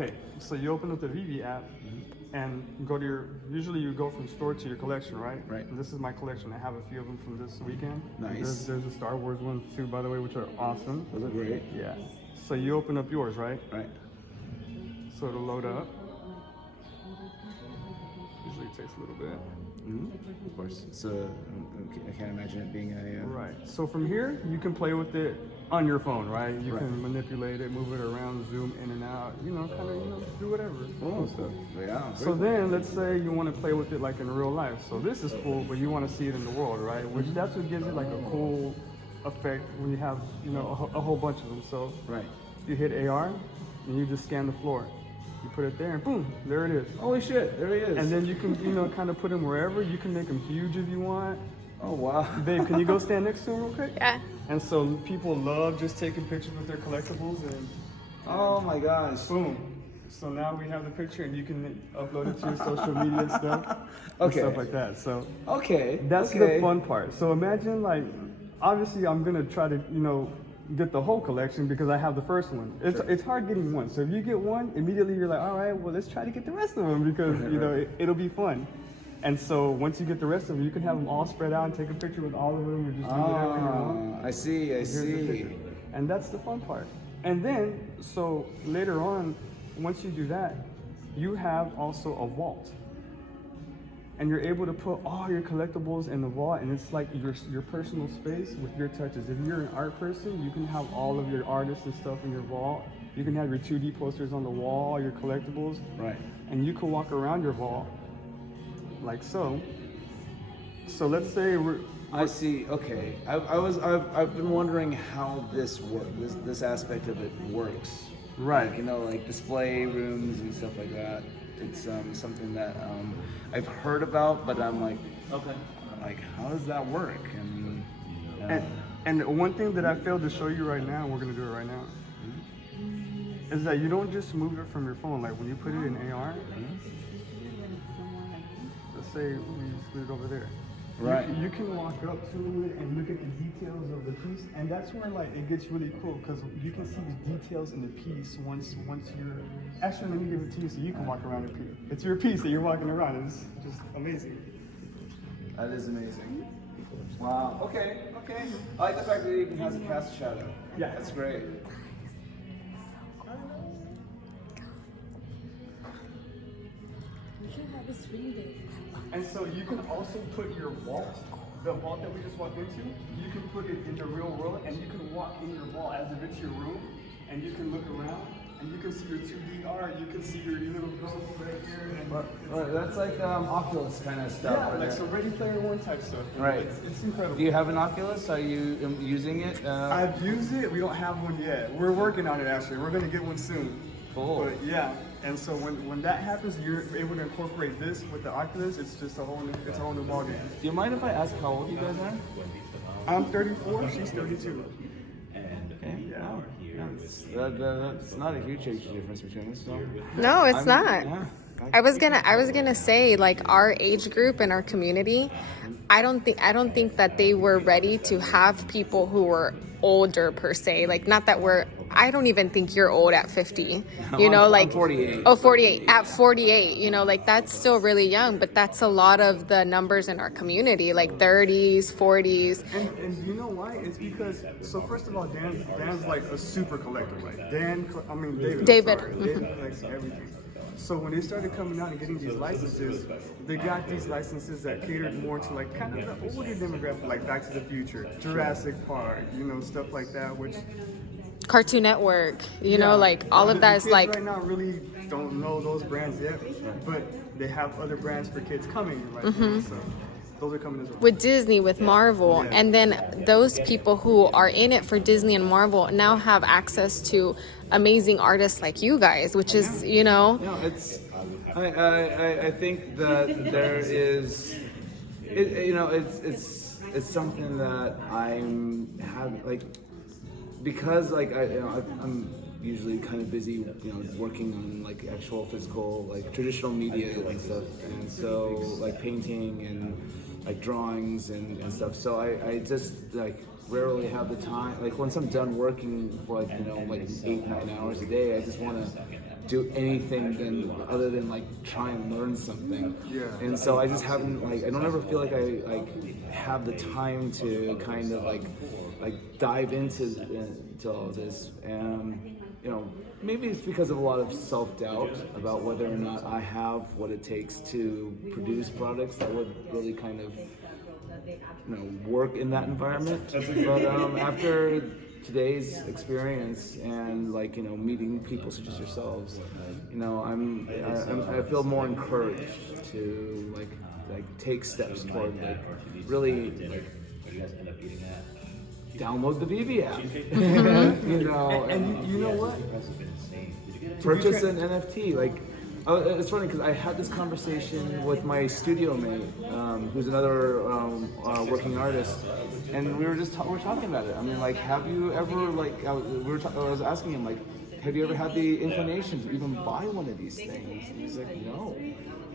Okay, so you open up the VeVe app and go to usually you go from store to your collection, right? Right. And this is my collection. I have a few of them from this weekend. Nice. There's the Star Wars ones too, by the way, which are awesome. Those are great. Yeah. So you open up yours, right? Right. So it'll load up. Usually it takes a little bit. Of course. So I can't imagine it being a... Right. So from here, you can play with it on your phone, right? You can manipulate it, move it around, zoom in and out, kind of, do whatever. Cool stuff. Yeah. So then, let's say you want to play with it like in real life. So this is cool, but you want to see it in the world, right? Which that's what gives it like a cool effect when you have, a whole bunch of them. So you hit AR, and you just scan the floor. You put it there, and boom, there it is. Holy shit, there he is. And then you can, kind of put him wherever. You can make him huge if you want. Oh, wow. Babe, can you go stand next to him real quick? Yeah. And so people love just taking pictures with their collectibles and oh my gosh. boom. So now we have the picture and you can upload it to your social media and stuff. Okay. And stuff like that. So that's the fun part. So imagine obviously I'm gonna try to, get the whole collection because I have the first one. It's hard getting one. So if you get one, immediately you're like, all right, well let's try to get the rest of them because it'll be fun. And so once you get the rest of them, you can have them all spread out and take a picture with all of them or just do whatever you want. I see. And that's the fun part. And then, so later on, once you do that, you have also a vault. And you're able to put all your collectibles in the vault, and it's like your personal space with your touches. If you're an art person, you can have all of your artists and stuff in your vault. You can have your 2D posters on the wall, your collectibles. Right. And you can walk around your vault like so. So let's say I see. Okay. I've been wondering how this this aspect of it works. Right. Like display rooms and stuff like that. It's something that I've heard about, but I'm like, okay, like how does that work? And one thing that I failed to show you right now, and we're gonna do it right now, is that you don't just move it from your phone. Like when you put it in AR, let's say we just put it over there. Right. You can walk up to it and look at the details of the piece, and that's where it gets really cool because you can see the details in the piece once you're. Actually, let me give it to you so you can walk around the piece. It's your piece that you're walking around. It's just amazing. That is amazing. Wow. Okay. I like the fact that it even has a cast shadow. Yeah, that's great. We should have a swing day. And so you can also put your vault, the vault that we just walked into, you can put it in the real world and you can walk in your vault as if it's your room and you can look around and you can see your 2D art, you can see your little ghost right here. And that's like Oculus kind of stuff. Yeah, like some Ready Player One type stuff. Right. It's incredible. Do you have an Oculus? Are you using it? I've used it, we don't have one yet. We're working on it actually, we're gonna get one soon. Cool. But yeah. And so when that happens, you're able to incorporate this with the Oculus. It's just a whole new ballgame. Do you mind if I ask how old you guys are? I'm 34. She's 32. Okay. Yeah. That's not a huge age difference between us. So. No, it's not. Yeah. I was gonna say, like, our age group and our community, I don't think that they were ready to have people who were older per se. Like, not that I don't even think you're old at 50. I'm 48. Oh, 48. At 48, like that's still really young, but that's a lot of the numbers in our community, like 30s, 40s. And you know why? It's because, so first of all, Dan's like a super collector. Like David. Sorry, David collects everything. So when they started coming out and getting these licenses, they got these licenses that catered more to like kind of the older demographic, like Back to the Future, Jurassic Park, stuff like that, which Cartoon Network, like all of that is like. Right now, really don't know those brands yet, but they have other brands for kids coming. So those are coming as well. With Disney, with Marvel, and then those people who are in it for Disney and Marvel now have access to amazing artists like you guys, which is, it's. I think that there is, it's something that I'm having because I'm usually kind of busy, working on like actual physical, like traditional media and stuff, and so like painting and like drawings and stuff. So I just like rarely have the time. Like once I'm done working for like 8-9 hours a day, I just want to do anything other than like try and learn something. Yeah. And so I just haven't I don't ever feel like I have the time to kind of like dive into all this. And maybe it's because of a lot of self-doubt about whether or not I have what it takes to produce products that would really kind of work in that environment. But after today's experience and meeting people such as yourselves, I feel more encouraged to take steps toward really download the VeVe app. And you know what? Purchase an NFT. It's funny because I had this conversation with my studio mate, who's another working artist, and we were talking about it. I mean, have you ever I was asking him have you ever had the inclination to even buy one of these things? And he's like, no.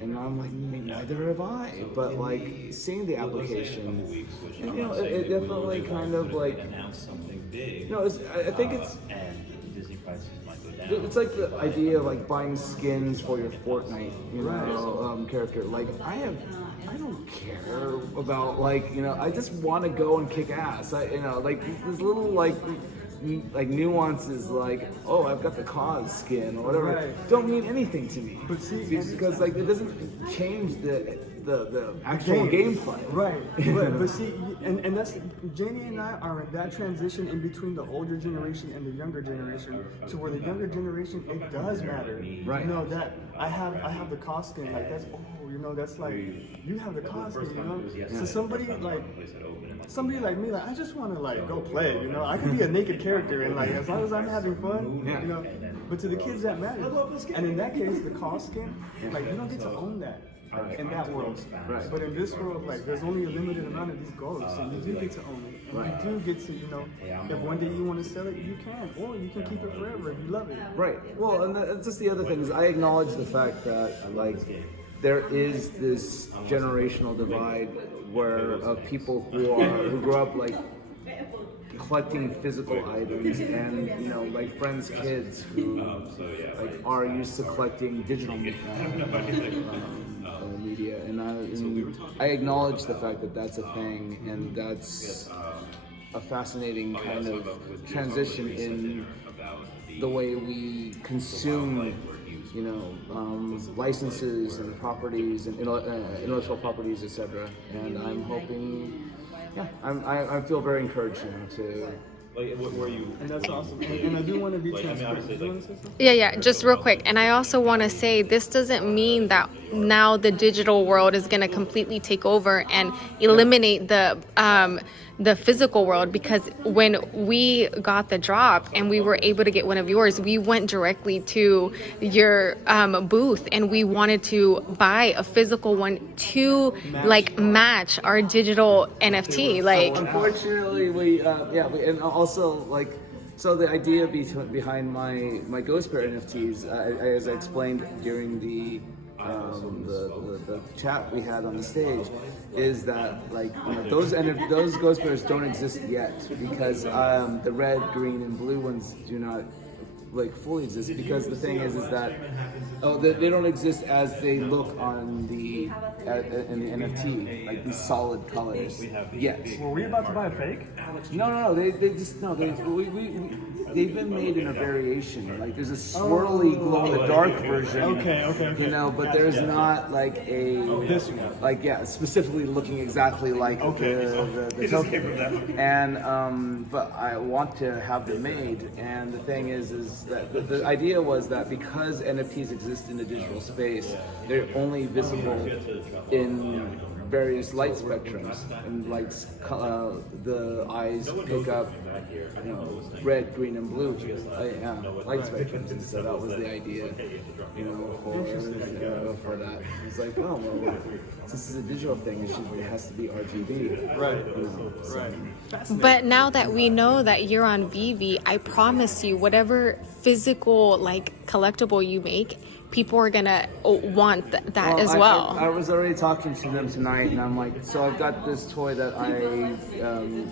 And I'm like, neither have I. But seeing the application, it definitely kind of I think it's like the idea of like buying skins for your Fortnite, character. I don't care about I just want to go and kick ass. These little nuances oh, I've got the cause skin or whatever, right, don't mean anything to me. But see, because it doesn't change the actual gameplay. Right. But see, and that's Janie and I are in that transition in between the older generation and the younger generation, to where the younger generation, it does matter. Right. That I have the cost skin, that's that's you have the cost skin, So somebody like me, I just want to go play, I can be a naked character and as long as I'm having fun, But to the kids that matters. And in that case, the cost skin, you don't get to own that. In that world, right. But in this world, there's only a limited amount of these goals, so you do get to own it. And you do get to, if one day you want to sell it, you can, or you can keep it forever if you love it. Right. Well, and that's just the other thing is I acknowledge the fact that there is this generational divide of people who grew up collecting physical items, and friends' kids who are used to collecting digital media, and I acknowledge the fact that that's a thing, and that's a fascinating kind of transition in the way we consume licenses and properties and intellectual properties, etc. And I'm hoping, I feel very encouraged to. Were you? And that's awesome. And I do want to be transparent. Do you want to say something? Yeah, just real quick. And I also want to say this doesn't mean that now the digital world is going to completely take over and eliminate the physical world, because when we got the drop and we were able to get one of yours, we went directly to your booth and we wanted to buy a physical one to match our digital NFT. So unfortunately, we and also so the idea behind my Ghost Bear NFTs, as I explained during the chat we had on the stage, is that those Ghost Bears don't exist yet, because the red, green, and blue ones do not fully exist, because the thing is that they don't exist as they look on in the NFT, these solid colors yet. Were we about to buy a fake? No. They've been made in a variation. There's a swirly glow in the dark version. Okay. But there's not this one. specifically looking exactly like the token. And but I want to have them made. And the thing is that the idea was that because NFTs exist in the digital space, they're only visible in various light spectrums, and the eyes pick up red, green, and blue light spectrums, and so that was the idea for that. It's since it's a digital thing, it has to be RGB, right. But now that we know that you're on VeVe, I promise you, whatever physical like collectible you make, people are gonna want that as well. I was already talking to them tonight, and I'm like, so I've got this toy that I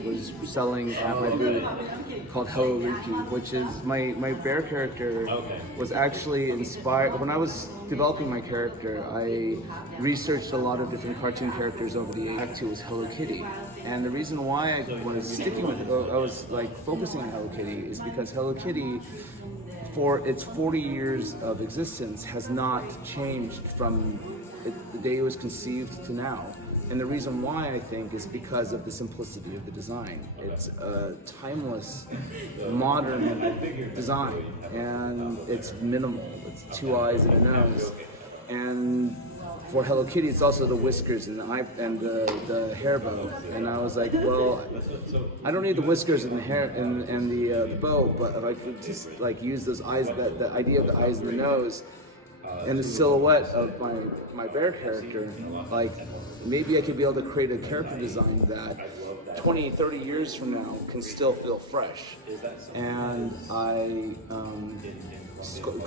was selling at my booth called Hello Luki, which is my bear character was actually inspired. When I was developing my character, I researched a lot of different cartoon characters over the years. Act 2 was Hello Kitty. And the reason why I was sticking with it, I was like focusing on Hello Kitty, is because Hello Kitty, for its 40 years of existence, has not changed from the day it was conceived to now. And the reason why, I think, is because of the simplicity of the design. It's a timeless, modern design, and it's minimal. It's 2 eyes and a nose. And for Hello Kitty, it's also the whiskers and the hair bow. And I was like, well, I don't need the whiskers and the hair and the bow, but if I could just like use those eyes, the idea of the eyes and the nose, and the silhouette of my bear character, like maybe I could be able to create a character design that 20, 30 years from now can still feel fresh. And I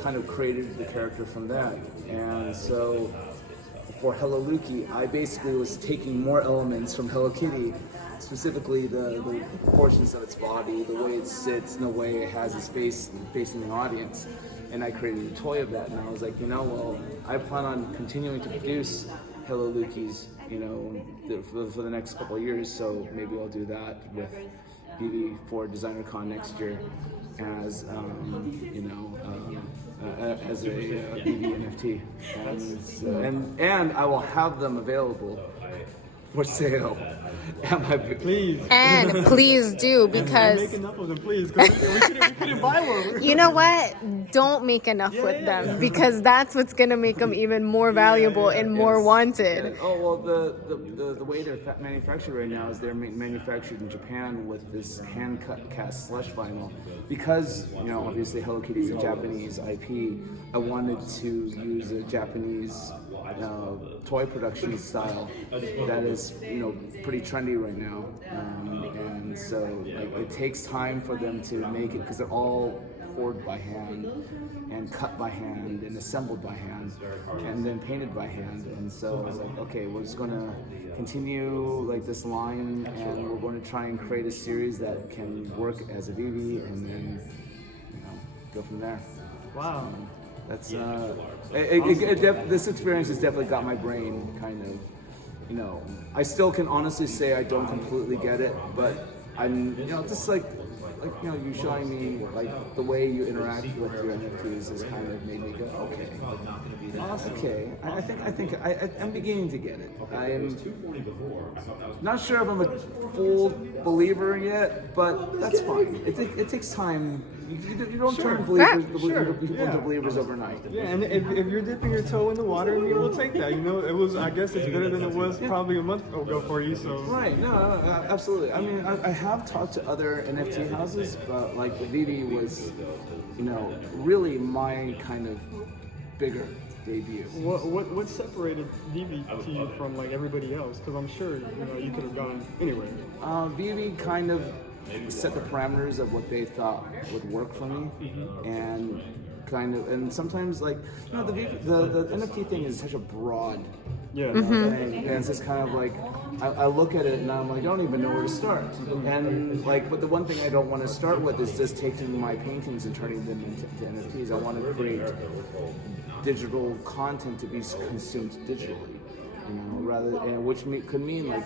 kind of created the character from that. And so for Hello Luki, I basically was taking more elements from Hello Kitty, specifically the proportions of its body, the way it sits, and the way it has its face facing the audience. And I created a toy of that, and I was like, well, I plan on continuing to produce Hello Lukis, for the next couple of years, so maybe I'll do that with VeVe for Designer Con next year as, as a VeVe NFT. And I will have them available for sale at my booth. Please. And please do, because Make enough of them, please. 'Cause we couldn't buy one. you know what? Don't make enough with them, because that's what's gonna make them even more valuable and more wanted. And, the way they're manufactured right now is they're manufactured in Japan with this hand cast slush vinyl. Because obviously Hello Kitty is a Japanese IP, I wanted to use a Japanese toy production style that is pretty trendy right now, and so like it takes time for them to make it because they're all poured by hand and cut by hand and assembled by hand and then painted by hand. And so I was like, okay, we're just going to continue like this line, and we're going to try and create a series that can work as a VeVe, and then go from there. Wow. That's this experience has definitely got my brain kind of, I still can honestly say I don't completely get it, but I'm, just like you showing me like the way you interact with your NFTs has kind of made me go, okay, okay. I'm beginning to get it. I'm not sure if I'm a full believer yet, but that's fine. It takes time. You don't turn believers into believers overnight. Yeah, and if you're dipping your toe in the water, you will take that. I guess it's better than it was probably a month ago for you. So right, no, absolutely. I mean, I have talked to other NFT houses, but like VeVe was, really my kind of bigger debut. What separated VeVe to you from like everybody else? Because I'm sure you could have gone anywhere. VeVe kind of set the parameters of what they thought would work for me, and and sometimes like the NFT thing is such a broad thing, and it's just kind of like I look at it and I'm like, I don't even know where to start. And like, but the one thing I don't want to start with is just taking my paintings and turning them into NFTs. I want to create digital content to be consumed digitally, which could mean like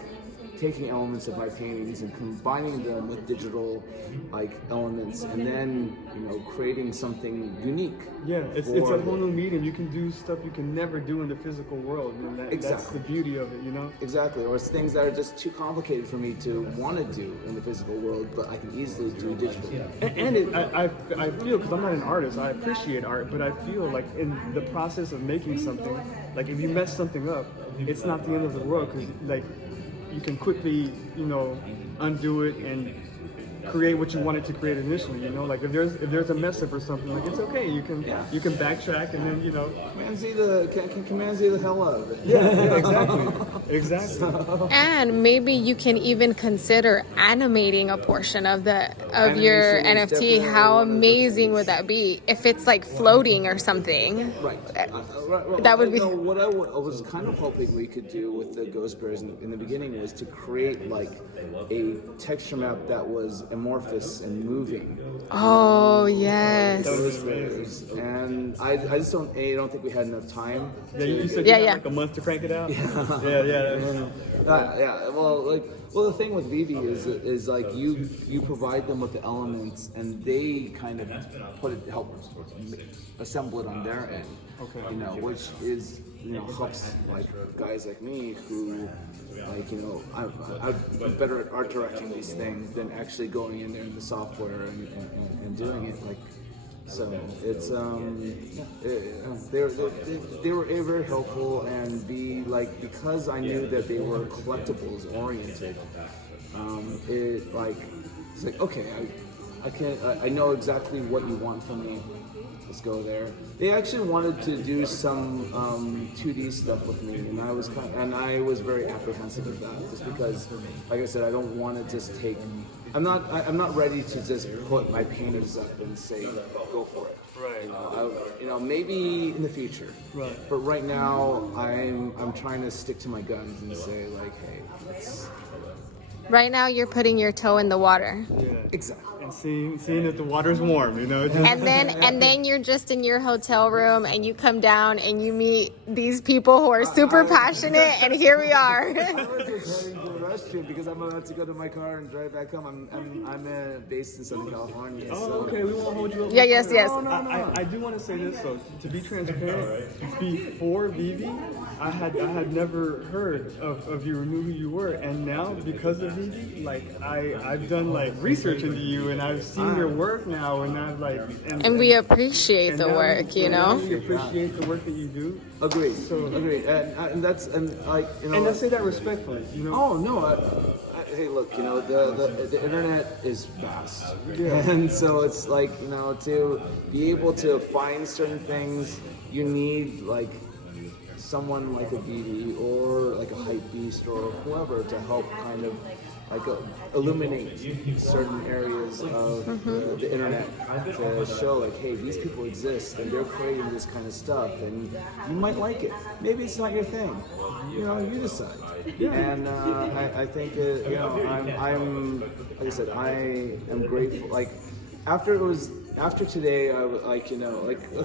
taking elements of my paintings and combining them with digital like elements, and then creating something unique. Yeah, it's a whole new medium. You can do stuff you can never do in the physical world, and that's the beauty of it, Exactly, or it's things that are just too complicated for me to want to do in the physical world, but I can easily do digitally. I feel, because I'm not an artist, I appreciate art, but I feel like in the process of making something, like if you mess something up, it's not the end of the world, because like you can quickly, undo it and create what you wanted to create initially. You know, like if there's a mess up or something, like it's okay. You can backtrack and then Command Z the hell out of it. yeah, exactly. And maybe you can even consider animating a portion of your Animation is NFT. definitely How one of the amazing things. would that be if it's like floating or something? Right. That would be- What I was kind of hoping we could do with the Ghost Bears in the beginning was to create like a texture map that was amorphous and moving. Oh yes. Ghost Bears. And I just don't think we had enough time. Yeah, you said Yeah, you had yeah. like a month to crank it out. Yeah. Well, the thing with VeVe is like you provide them with the elements, and they kind of help assemble it on their end. Okay. You know, which is helps like guys like me who like I'm better at art directing these things than actually going in there in the software and doing it like. So it's they were A, very helpful, and B, like because I knew that they were collectibles oriented, it's like okay, I know exactly what you want from me. Let's go there. They actually wanted to do some 2D stuff with me, and I was very apprehensive of that, just because, like I said, I don't want to just take. I'm not ready to just put my painters up and say go for it. Right. Maybe in the future. Right. But right now, I'm trying to stick to my guns and say like, hey, let's. Right now you're putting your toe in the water. Yeah. Exactly. And seeing that the water's warm, you know. And then you're just in your hotel room and you come down and you meet these people who are super passionate, and here we are. I was just heading to the restroom because I'm about to go to my car and drive back home. I'm based in Southern California. Oh, so. okay. We won't hold you up. Yeah, yes. I do want to say this though. To be transparent, before VeVe, I had never heard of you or knew who you were, and now because of VeVe, like I've done like research into you, and I've seen your work now, and I've like And we appreciate the now work, we know? We appreciate the work that you do. Agreed. So Agreed. And that's like And I say that respectfully, you know. Oh no! Hey, look, the internet is vast, Yeah. and so it's like to be able to find certain things, you need like someone like a VeVe or like a Hype Beast or whoever to help kind of like illuminate certain areas of the internet to show like, hey, these people exist and they're creating this kind of stuff, and you might like it. Maybe it's not your thing. You decide. And I think I'm like I said, I am grateful. Like after today, I like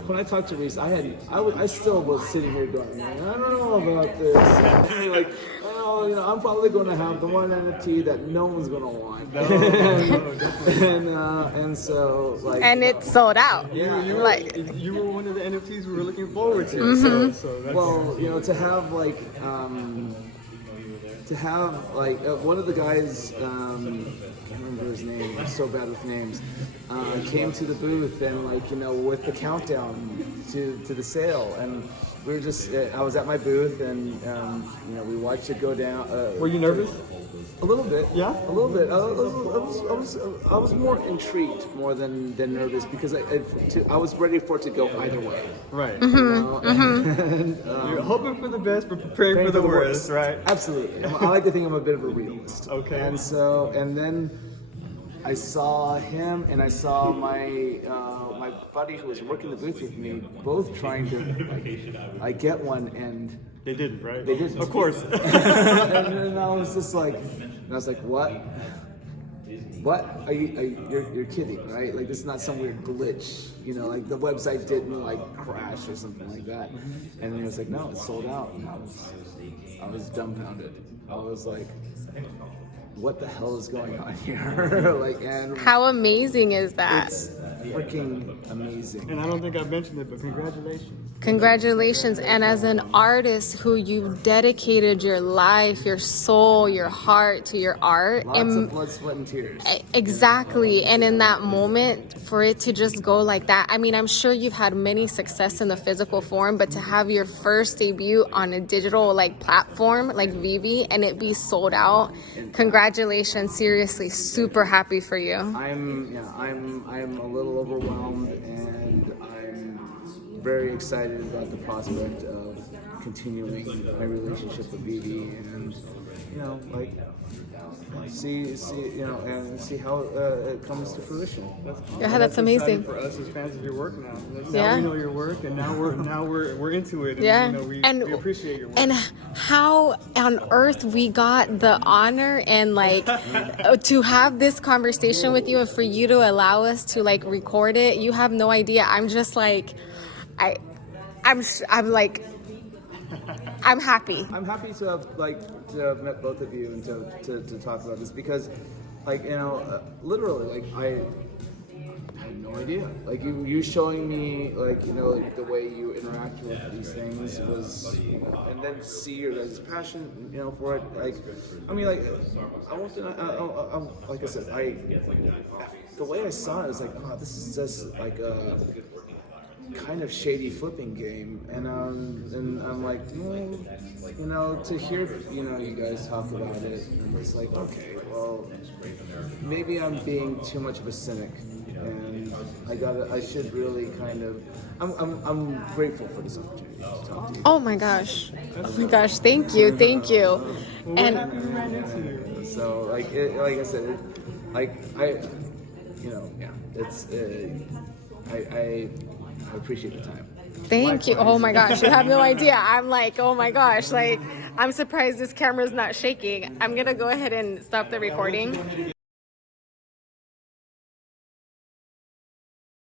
when I talked to Reese, I still was sitting here going, I don't know about this. Like, I'm probably going to have the one NFT that no one's going to want. And so like. And it's sold out. Yeah, you were one of the NFTs we were looking forward to. Mm-hmm. So that's, Well, to have one of the guys, I can't remember his name, I'm so bad with names, came to the booth and with the countdown to the sale, and we were just, I was at my booth and we watched it go down. were you nervous? A little bit. Yeah? A little bit. I was more intrigued more than nervous because I was ready for it to go either way. Right. And, You're hoping for the best, but preparing for the worst, right? Absolutely. I like to think I'm a bit of a realist. Okay. And then I saw him and I saw my my buddy who was working the booth with me, both trying to get one, and They didn't, right? They didn't. Of course. and then I was just like, what? What? You're kidding, right? Like this is not some weird glitch, like the website didn't crash or something like that. And he was like, no, it's sold out. And I was dumbfounded. I was like, what the hell is going on here? And How amazing is that? it's freaking amazing. And I don't think I mentioned it, but congratulations. Congratulations. And as an artist who you've dedicated your life, your soul, your heart to your art. Lots of blood, sweat, and tears. Exactly. And in that moment, for it to just go like that, I mean, I'm sure you've had many success in the physical form, but to have your first debut on a digital like platform like VeVe and it be sold out, congratulations. Seriously, super happy for you. I'm a little overwhelmed, and I'm very excited about the prospect of continuing my relationship with VeVe, and like see how it comes to fruition. That's amazing. For us as fans of your work now. Yeah. We know your work, and now we're into it. And, Yeah. we appreciate your work. And how on earth we got the honor and like to have this conversation with you and for you to allow us to like record it. You have no idea. I'm just like, I'm like, I'm happy. I'm happy to have met both of you and to talk about this, because literally I had no idea. Like you showing me like the way you interact with these things was and then see your guys' passion for it. Like I mean like I won't deny, like I said, the way I saw it was like, oh, this is just like a kind of shady flipping game, and I'm like, to hear you guys talk about it, and it's like, okay, well, maybe I'm being too much of a cynic, and I should really kind of, I'm grateful for this opportunity to talk to you. Oh my gosh, thank you. And So like I said, I appreciate the time. Thank you. Oh my gosh, you have no idea. I'm like, oh my gosh, like I'm surprised this camera's not shaking. I'm gonna go ahead and stop the recording.